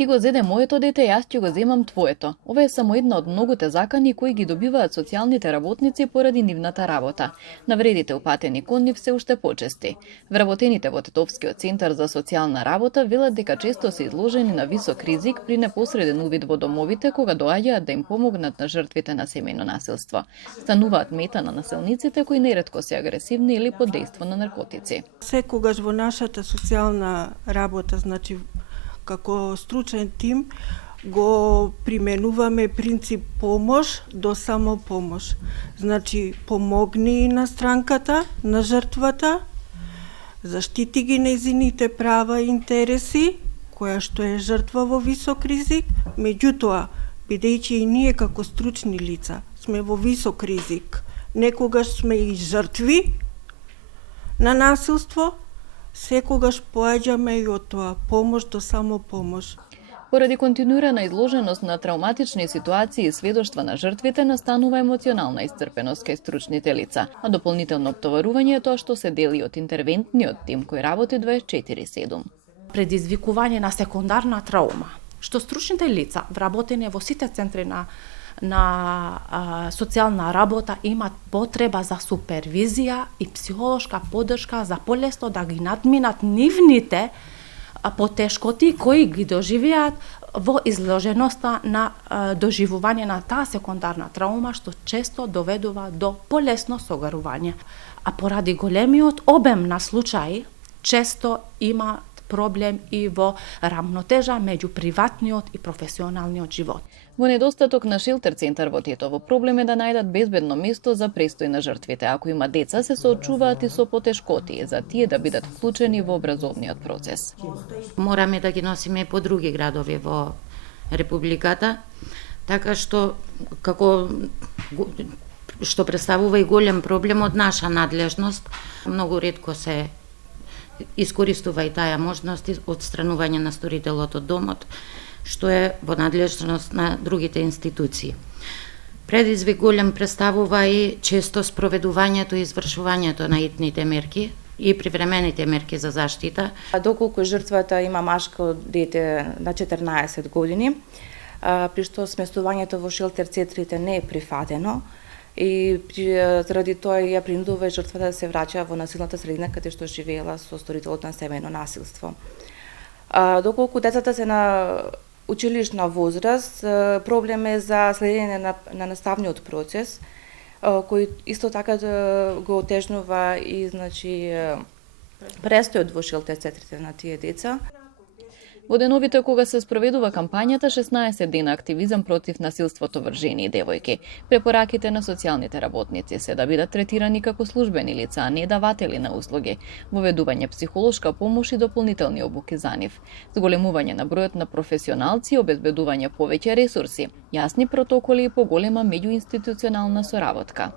Ти го зеде моето дете, јас ќе го земам твоето. Ова е само една од многуте закани кои ги добиваат социјалните работници поради нивната работа. Навредите упатени кон нив се уште почести. Вработените во Тетовскиот центар за социјална работа велат дека често се изложени на висок ризик при непосреден увид во домовите кога доаѓаат да им помогнат на жртвите на семејно насилство. Стануваат мета на насилниците кои неретко се агресивни или под дејство на наркотици. Секогаш во нашата социјална работа, значи како стручен тим, го применуваме принцип помош до самопомош. Значи, помогни на странката, на жртвата, заштити ги нејзините права и интереси, која што е жртва во висок ризик, меѓутоа, бидејќи и ние како стручни лица сме во висок ризик, некогаш сме и жртви на насилство, секогаш поаѓаме и од тоа помош до самопомош. Поради континуирана изложеност на травматични ситуации и сведоштва на жртвите настанува емоционална исцрпеност кај стручните лица, а дополнително оптоварување е тоа што се дели од интервентниот тим кој работи 24/7. Предизвикување на секундарна траума, што стручните лица вработени во сите центри на социјална работа имат потреба за супервизија и психолошка поддршка за полесно да ги надминат нивните потешкоти кои ги доживеат во изложеноста на доживување на таа секундарна траума, што често доведува до полесно согарување. А поради големиот обем на случаи, често има проблем и во рамнотежа меѓу приватниот и професионалниот живот. Во недостаток на шелтер центар во Тетово, проблем е да најдат безбедно место за престој на жртвите. Ако има деца, се соочуваат и со потешкоти за тие да бидат вклучени во образовниот процес. Мораме да ги носиме по други градови во Републиката, така што што представува и голем проблем од наша надлежност. Многу ретко се искористува и таа можност одстранување на сторителот од домот, што е во надлежност на другите институции. Предизвик голем представува и често спроведувањето и извршувањето на итните мерки и привремените мерки за заштита. Доколку жртвата има машко дете на 14 години, при што сместувањето во шелтер центрите не е прифатено, и заради тоа ја принудува жртвата да се враќа во насилната средина каде што живеела со сторителот на семејно насилство. Доколку децата се на училишна возраст, проблем е за следење на наставниот процес, кој исто така го отежнува и значи престојот во шелтер центрите на тие деца. Во деновите кога се спроведува кампањата 16 дена активизам против насилството врз жени и девојки, препораките на социјалните работници се да бидат третирани како службени лица, а не даватели на услуги, воведување психолошка помош и дополнителни обуки за нив, зголемување на бројот на професионалци и обезбедување повеќе ресурси, јасни протоколи и поголема меѓуинституционална соработка.